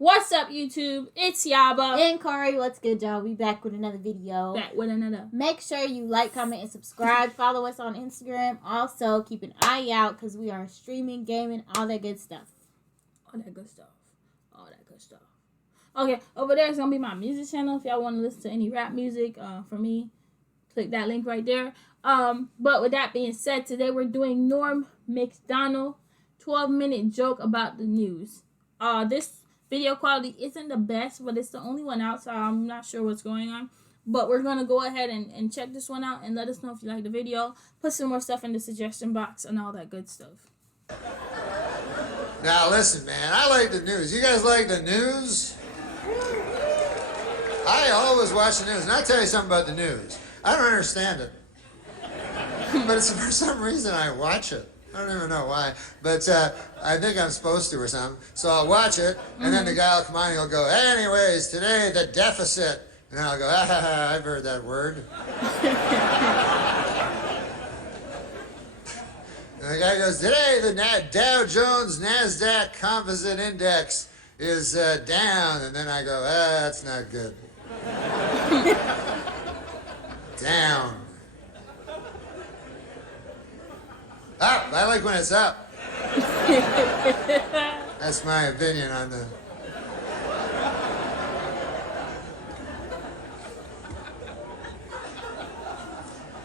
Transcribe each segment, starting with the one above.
What's up, YouTube? It's Yabba. And Kari, what's good, y'all? We back with another video. Make sure you like, comment, and subscribe. Follow us on Instagram. Also, keep an eye out because we are streaming, gaming, all that good stuff. Okay, over there is going to be my music channel. If y'all want to listen to any rap music from me, click that link right there. But with that being said, today we're doing Norm Macdonald 12-minute joke about the news. This video quality isn't the best, but it's the only one out, so I'm not sure what's going on. But we're going to go ahead and check this one out and let us know if you like the video. Put some more stuff in the suggestion box and all that good stuff. Now listen, man, I like the news. You guys like the news? I always watch the news, and I'll tell you something about the news. I don't understand it. But it's for some reason I watch it. I don't even know why, but I think I'm supposed to or something. So I'll watch it, and then the guy will come on and he'll go, anyways, today the deficit. And then I'll go, I've heard that word. And the guy goes, today the Dow Jones NASDAQ Composite Index is down. And then I go, that's not good. Down. Up. I like when it's up. That's my opinion on the...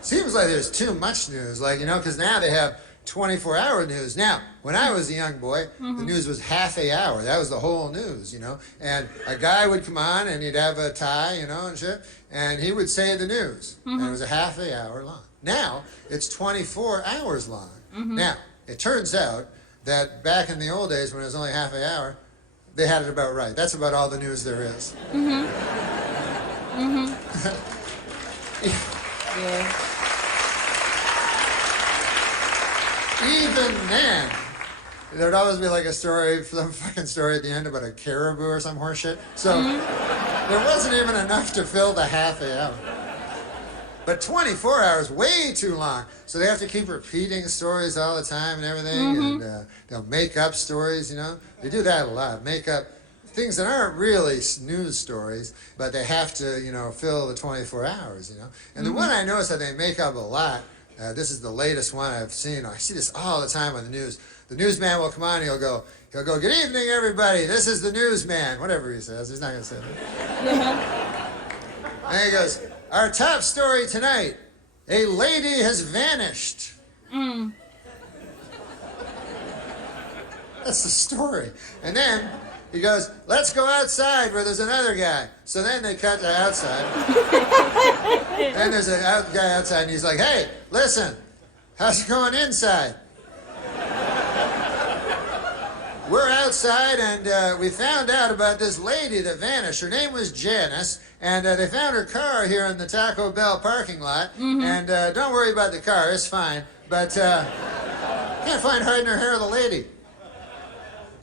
Seems like there's too much news, like, you know, because now they have 24-hour news. Now, when I was a young boy, the news was half an hour. That was the whole news, you know. And a guy would come on, and he'd have a tie, you know, and shit, and he would say the news. And it was a half an hour long. Now, it's 24 hours long. Now, it turns out that back in the old days when it was only half an hour, they had it about right. That's about all the news there is. Yeah. Even then, there'd always be like a story, some fucking story at the end about a caribou or some horse shit. So there wasn't even enough to fill the half an hour. But 24 hours, way too long. So they have to keep repeating stories all the time and everything. And they'll make up stories, you know. They do that a lot. Make up things that aren't really news stories, but they have to, you know, fill the 24 hours, you know. And the one I noticed that they make up a lot, this is the latest one I've seen. I see this all the time on the news. The newsman will come on and he'll go, good evening, everybody. This is the newsman. Whatever he says. He's not going to say that. And he goes, our top story tonight, a lady has vanished. That's the story. And then he goes, let's go outside where there's another guy. So then they cut to outside. Then there's a guy outside and he's like, hey, listen, how's it going inside? We're outside and we found out about this lady that vanished. Her name was Janice. And they found her car here in the Taco Bell parking lot. And don't worry about the car, it's fine. But can't find hiding her hair of the lady.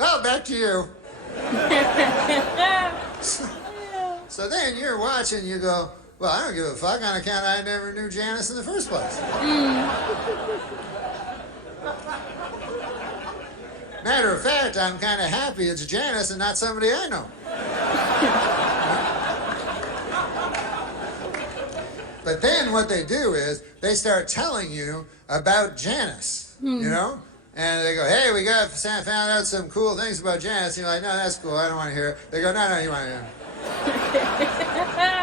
Well, back to you. So then you're watching, you go, well, I don't give a fuck on account I never knew Janice in the first place. Matter of fact, I'm kind of happy it's Janice and not somebody I know. But then what they do is they start telling you about Janice, you know? And they go, hey, we found out some cool things about Janice. And you're like, no, that's cool. I don't want to hear it. They go, no, you want to hear it.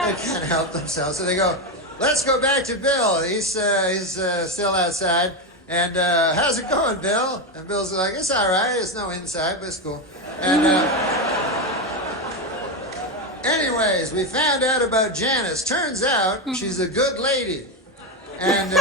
They can't help themselves. So they go, let's go back to Bill. He's still outside. And how's it going, Bill? And Bill's like, it's all right. It's no inside, but it's cool. And anyways, we found out about Janice. Turns out she's a good lady. And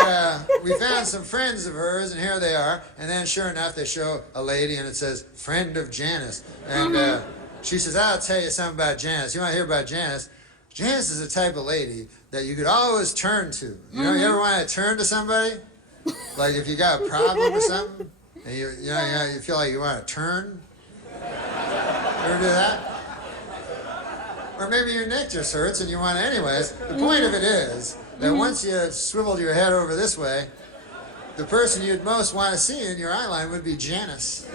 we found some friends of hers, and here they are. And then, sure enough, they show a lady, and it says, friend of Janice. And she says, I'll tell you something about Janice. You want to hear about Janice? Janice is the type of lady that you could always turn to. You know, you ever want to turn to somebody? Like if you got a problem or something, and you feel like you want to turn? Ever do that? Or maybe your neck just hurts and you want to anyways. The point of it is that once you swiveled your head over this way, the person you'd most want to see in your eye line would be Janice.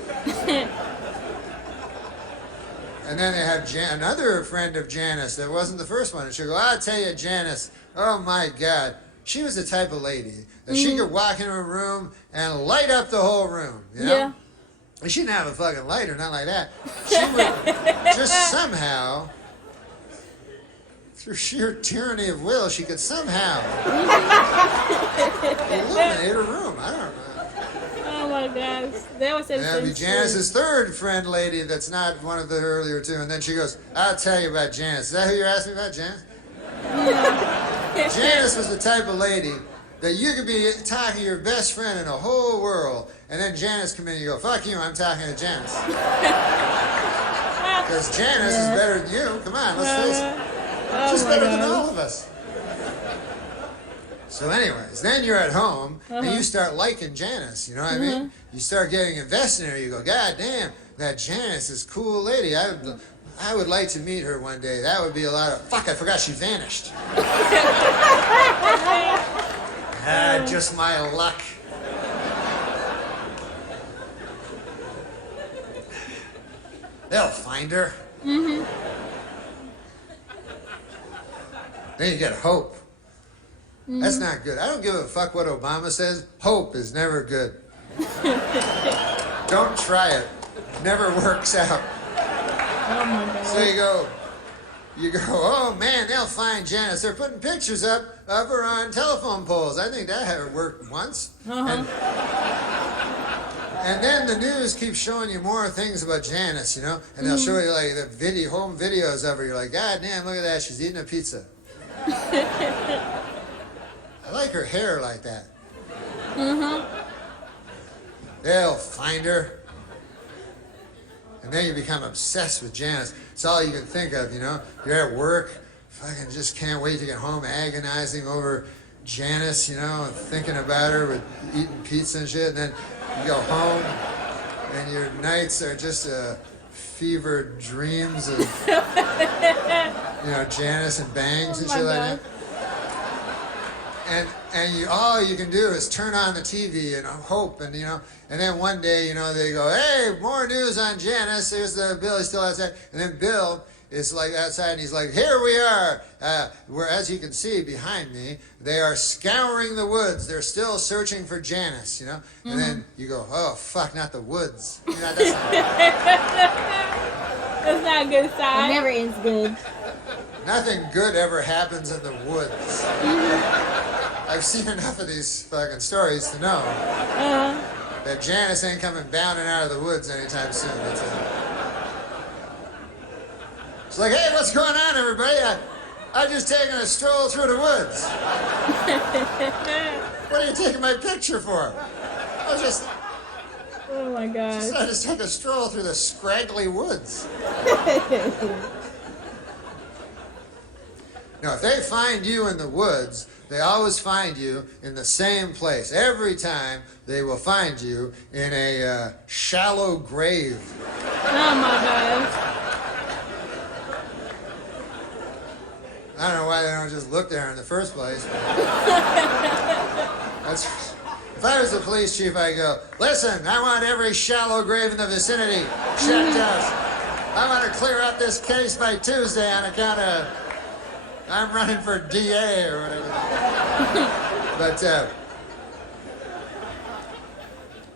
And then they have another friend of Janice that wasn't the first one. And she'll go, I'll tell you, Janice, oh my God. She was the type of lady that she could walk into a room and light up the whole room, you know? Yeah. She didn't have a fucking lighter, not like that. She would just somehow, through sheer tyranny of will, she could somehow illuminate a room. I don't know. Oh my gosh. That was and that'd be Janice's third friend lady that's not one of the earlier two. And then she goes, I'll tell you about Janice. Is that who you're asking about, Janice? Yeah. Janice was the type of lady that you could be talking to your best friend in the whole world, and then Janice come in and you go, fuck you, I'm talking to Janice. Because Janice is better than you. Come on, let's face it. She's better than all of us. So anyways, then you're at home, and you start liking Janice, you know what I mean? You start getting invested in her, you go, God damn, that Janice is a cool lady. I would like to meet her one day. That would be a lot of... Fuck, I forgot she vanished. Just my luck. They'll find her. Then you get hope. That's not good. I don't give a fuck what Obama says. Hope is never good. Don't try it. Never works out. Oh my God. So you go, oh man, they'll find Janice. They're putting pictures up of her on telephone poles. I think that had worked once. And then the news keeps showing you more things about Janice, you know? And they'll show you like the home videos of her. You're like, God damn, look at that. She's eating a pizza. I like her hair like that. They'll find her. And then you become obsessed with Janice. It's all you can think of, you know? You're at work, fucking just can't wait to get home, agonizing over Janice, you know, and thinking about her with eating pizza and shit. And then you go home, and your nights are just fevered dreams of, you know, Janice and bangs and shit like that. And all you can do is turn on the TV and hope, and you know, and then one day, you know, they go, hey, more news on Janice. Here's Bill, he's still outside, and then Bill is like outside, and he's like, here we are. Where, as you can see behind me, they are scouring the woods. They're still searching for Janice, you know. And then you go, oh fuck, not the woods. You know, that's not a good sign. It never ends good. Nothing good ever happens in the woods. I've seen enough of these fucking stories to know that Janice ain't coming bounding out of the woods anytime soon. It's like, hey, what's going on, everybody? I'm just taking a stroll through the woods. What are you taking my picture for? Oh my gosh. I just took a stroll through the scraggly woods. Now, if they find you in the woods, they always find you in the same place. Every time, they will find you in a shallow grave. Oh my gosh. I don't know why they don't just look there in the first place. If I was the police chief, I'd go, listen, I want every shallow grave in the vicinity checked out. I want to clear up this case by Tuesday on account of I'm running for DA or whatever. But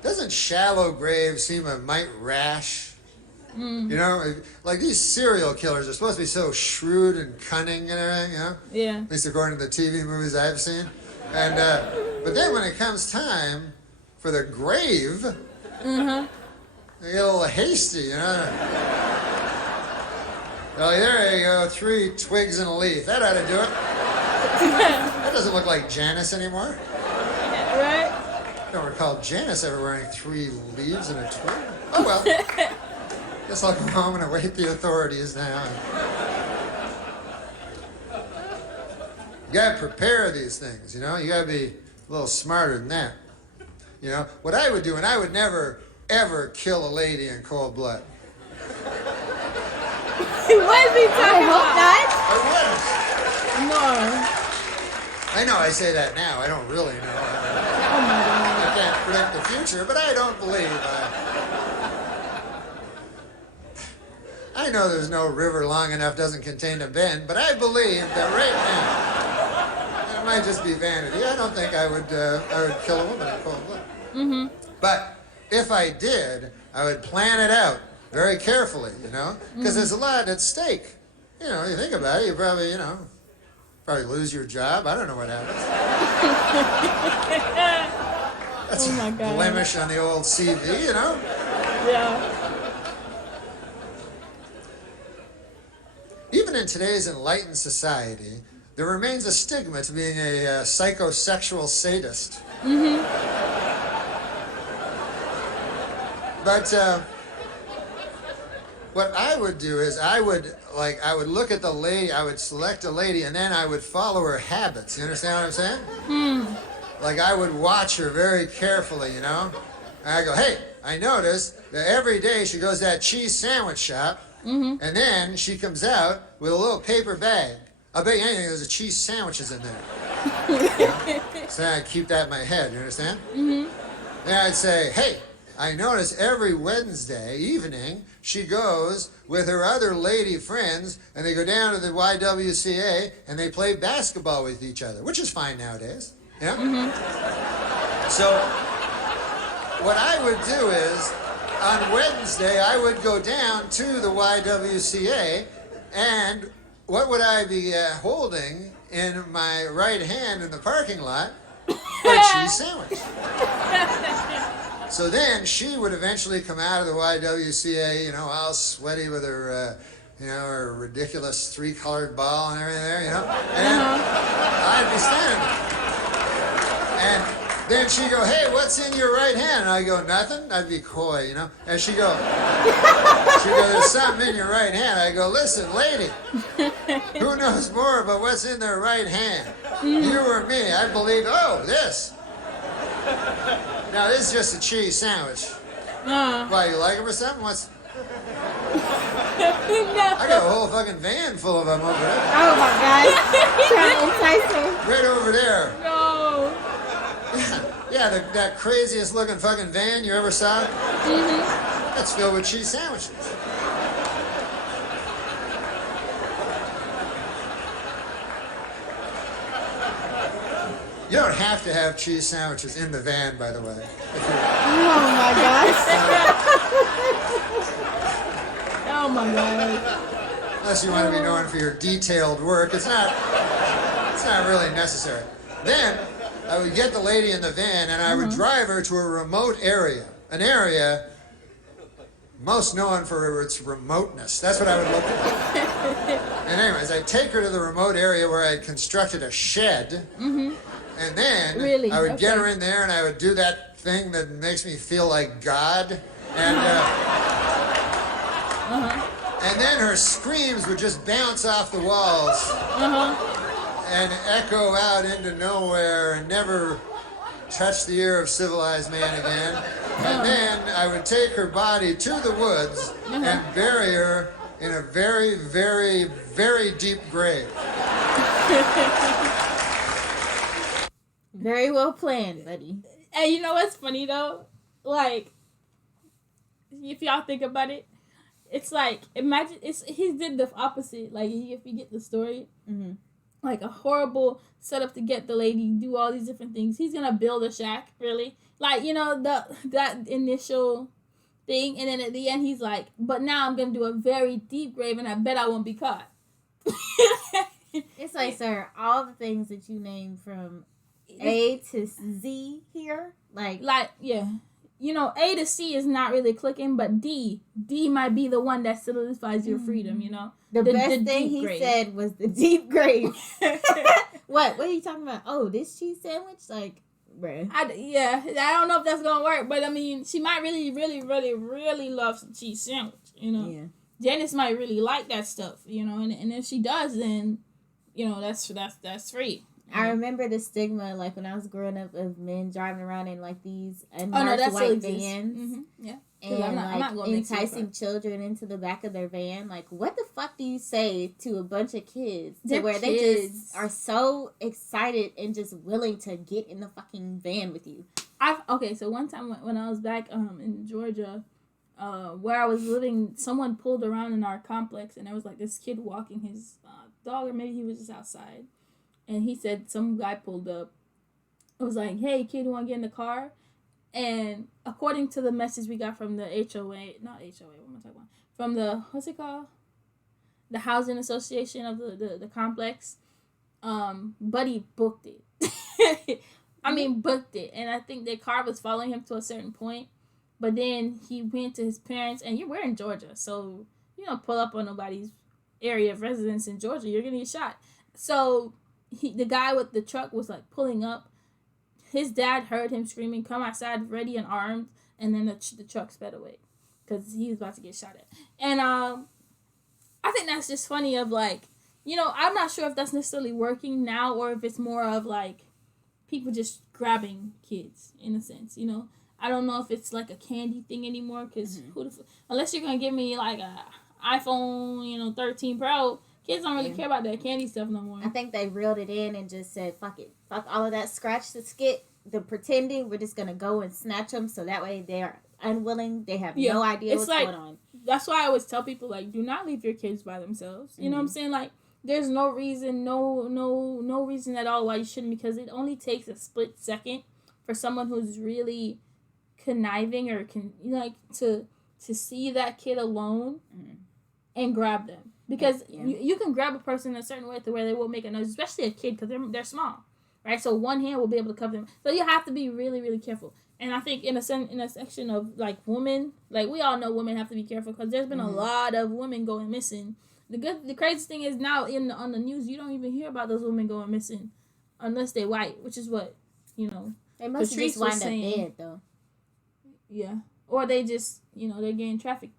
doesn't shallow grave seem a mite rash? You know, like these serial killers are supposed to be so shrewd and cunning and everything, you know? Yeah. At least according to the TV movies I've seen. And but then when it comes time for the grave, they get a little hasty, you know? Oh, there you go, 3 twigs and a leaf. That ought to do it. That doesn't look like Janice anymore. Right? I don't recall Janice ever wearing 3 leaves and a twig. Oh well. Guess I'll go home and await the authorities now. You gotta prepare these things, you know? You gotta be a little smarter than that. You know? What I would do, and I would never, ever kill a lady in cold blood. What is he talking about? I wouldn't. No. I know I say that now. I don't really know. Oh my God. I can't predict the future, but I don't believe I I know there's no river long enough doesn't contain a bend, but I believe that right now, it might just be vanity. I don't think I would kill a woman in cold blood. Mm-hmm. But if I did, I would plan it out very carefully, you know, because there's a lot at stake. You know, you think about it, you probably, you know, probably lose your job. I don't know what happens. That's a blemish on the old CV, you know? Yeah. Even in today's enlightened society, there remains a stigma to being a psychosexual sadist. Mm-hmm. But what I would do is I would look at the lady, I would select a lady, and then I would follow her habits. You understand what I'm saying? Like I would watch her very carefully, you know? And I go, hey, I noticed that every day she goes to that cheese sandwich shop, and then she comes out with a little paper bag. I'll bet you anything there's a cheese sandwiches in there. You know? So I'd keep that in my head, you understand? Then I'd say, hey, I notice every Wednesday evening she goes with her other lady friends and they go down to the YWCA and they play basketball with each other, which is fine nowadays. Yeah? So what I would do is on Wednesday I would go down to the YWCA and what would I be holding in my right hand in the parking lot? A cheese sandwich. So then she would eventually come out of the YWCA, you know, all sweaty with her, you know, her ridiculous three-colored ball and everything there, you know. And I'd be standing there. And then she'd go, hey, what's in your right hand? And I'd go, nothing. I'd be coy, you know. And she'd go, there's something in your right hand. I go, listen, lady, who knows more about what's in their right hand? You or me? I believe, oh, this. Now, this is just a cheese sandwich. Why, you like them or something? What's... I got a whole fucking van full of them over there. Oh, my God. Trying to entice her. Right over there. No. Yeah, that craziest looking fucking van you ever saw? That's filled with cheese sandwiches. You don't have to have cheese sandwiches in the van, by the way. Oh my gosh. Oh my God. Unless you want to be known for your detailed work, it's not really necessary. Then I would get the lady in the van and I would drive her to a remote area, an area most known for its remoteness. That's what I would look for. And anyways, I'd take her to the remote area where I'd constructed a shed. And then I would get her in there and I would do that thing that makes me feel like God. And and then her screams would just bounce off the walls and echo out into nowhere and never touch the ear of civilized man again. And then I would take her body to the woods and bury her in a very, very, very deep grave. Very well planned, buddy. And you know what's funny though? Like, if y'all think about it, it's like, imagine he did the opposite. Like, if you get the story, like a horrible setup to get the lady, do all these different things. He's gonna build a shack, really. Like, you know, that initial thing, and then at the end he's like, but now I'm gonna do a very deep grave, and I bet I won't be caught. It's like, sir, all the things that you named from A to Z here, like yeah, you know, A to C is not really clicking, but D might be the one that solidifies your freedom. You know, the best thing he said was the deep grave. What are you talking about? Oh, this cheese sandwich, like, bruh. I don't know if that's gonna work, but I mean, she might really, really, really, really love some cheese sandwich. You know, Janice might really like that stuff. You know, and if she does, then you know that's free. I remember the stigma, like, when I was growing up, of men driving around in, like, these unmarked white vans. Yeah. And, I'm not enticing children into the back of their van. Like, what the fuck do you say to a bunch of kids they just are so excited and just willing to get in the fucking van with you? So one time when I was back in Georgia, where I was living, someone pulled around in our complex, and there was like this kid walking his dog, or maybe he was just outside, and he said some guy pulled up. It was like, "Hey kid, you want to get in the car?" And according to the message we got from the HOA, not HOA, what am I talking about? From the, what's it called? The housing association of the complex. Buddy booked it. I mean, booked it, and I think their car was following him to a certain point. But then he went to his parents, and we're in Georgia, so you don't pull up on nobody's area of residence in Georgia. You're gonna get shot. So the guy with the truck was like pulling up. His dad heard him screaming, "Come outside, ready and armed," and then the truck sped away because he was about to get shot at. And I think that's just funny. Of like, I'm not sure if that's necessarily working now, or if it's more of like people just grabbing kids in a sense. I don't know if it's like a candy thing anymore, because unless you're going to give me like a iPhone, 13 Pro, kids don't really care about that candy stuff no more. I think they reeled it in and just said, fuck it. Fuck all of that scratch the skit, the pretending. We're just going to go and snatch them, so that way they're unwilling. They have no idea what's going on. That's why I always tell people, like, do not leave your kids by themselves. You know what I'm saying? Like, there's no reason, no reason at all why you shouldn't, because it only takes a split second for someone who's really conniving or to see that kid alone and grab them, because you can grab a person in a certain way to where they won't make a noise, especially a kid, because they're small, right? So one hand will be able to cover them, so you have to be really, really careful. And I think in a section of like women, like we all know women have to be careful, because there's been a lot of women going missing. The craziest thing is now on the news, you don't even hear about those women going missing unless they're white, which is what they must have just wind up dead though. Yeah. Or they just, they're getting trafficked.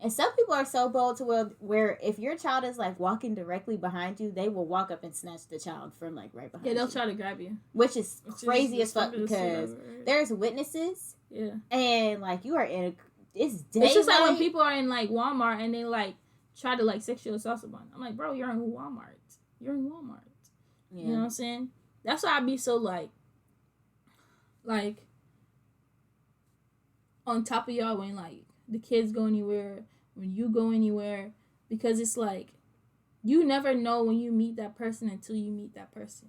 And some people are so bold to where if your child is like walking directly behind you, they will walk up and snatch the child from like right behind you. Yeah, they'll try to grab you. Which is crazy as fuck, because there's witnesses. Yeah. And like you are it's daylight. It's just like when people are in like Walmart and they like try to like sexual assault someone. I'm like, bro, you're in Walmart. Yeah. You know what I'm saying? That's why I be so like on top of y'all when like the kids go anywhere, when you go anywhere, because it's like you never know when you meet that person until you meet that person,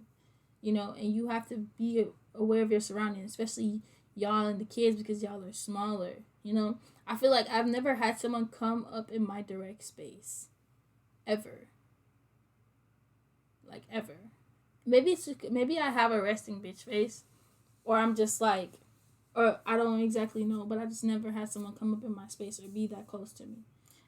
and you have to be aware of your surroundings, especially y'all and the kids, because y'all are smaller. I feel like I've never had someone come up in my direct space ever. Like ever. Maybe I have a resting bitch face, or I'm just like, or I don't exactly know, but I just never had someone come up in my space or be that close to me.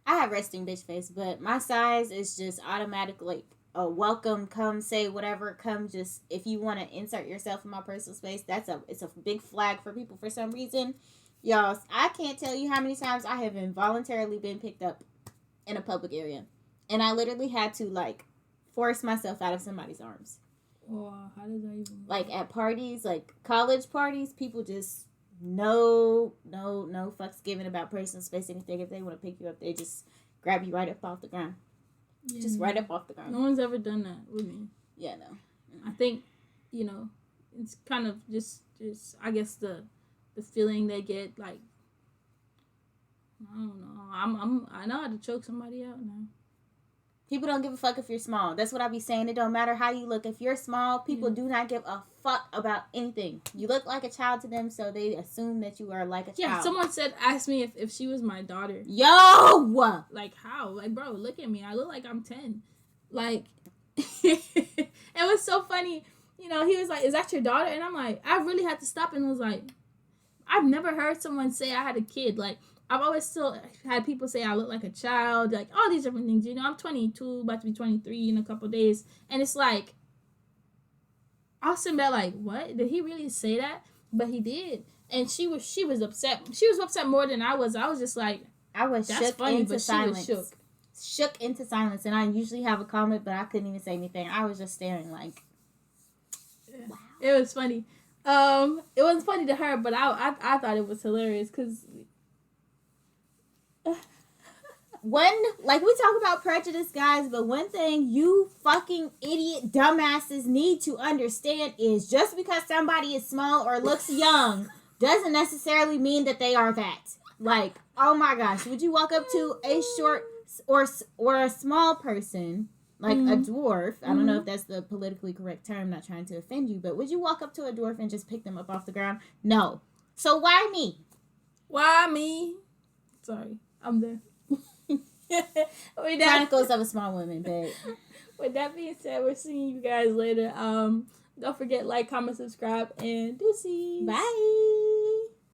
I have resting bitch face, but my size is just automatic, like a welcome, come say whatever, come just, if you want to insert yourself in my personal space, it's a big flag for people for some reason. Y'all, I can't tell you how many times I have involuntarily been picked up in a public area, and I literally had to like force myself out of somebody's arms. Wow, how does that even work? Like at parties, like college parties, people just no fucks given about personal space, anything. If they want to pick you up, they just grab you right up off the ground. Yeah, just right up off the ground. No one's ever done that with me. Yeah, no. I think, it's kind of just I guess the feeling they get, like, I don't know. I know how to choke somebody out now. People don't give a fuck if you're small. That's what I be saying. It don't matter how you look. If you're small, people do not give a fuck about anything. You look like a child to them, so they assume that you are like a child. Yeah, someone asked me if she was my daughter. Yo! Like, how? Like, bro, look at me. I look like I'm 10. Like, it was so funny. He was like, is that your daughter? And I'm like, I really had to stop and was like, I've never heard someone say I had a kid. Like, I've always still had people say I look like a child, like all these different things. I'm 22, about to be 23 in a couple of days. And it's like, I was sitting there like, what? Did he really say that? But he did. And she was upset. She was upset more than I was. I was just like, I was shook into silence. Shook into silence. And I usually have a comment, but I couldn't even say anything. I was just staring like, wow. It was funny. It wasn't funny to her, but I thought it was hilarious because like we talk about prejudice, guys, but one thing you fucking idiot dumbasses need to understand is just because somebody is small or looks young doesn't necessarily mean that they are that. Like, oh my gosh, would you walk up to a short or a small person, like a dwarf? I don't know if that's the politically correct term, not trying to offend you, but would you walk up to a dwarf and just pick them up off the ground? No. So why me? Why me? Sorry, I'm there. Chronicles of a Small Woman, babe. With that being said, we're seeing you guys later. Don't forget, like, comment, subscribe, and deuces. Bye.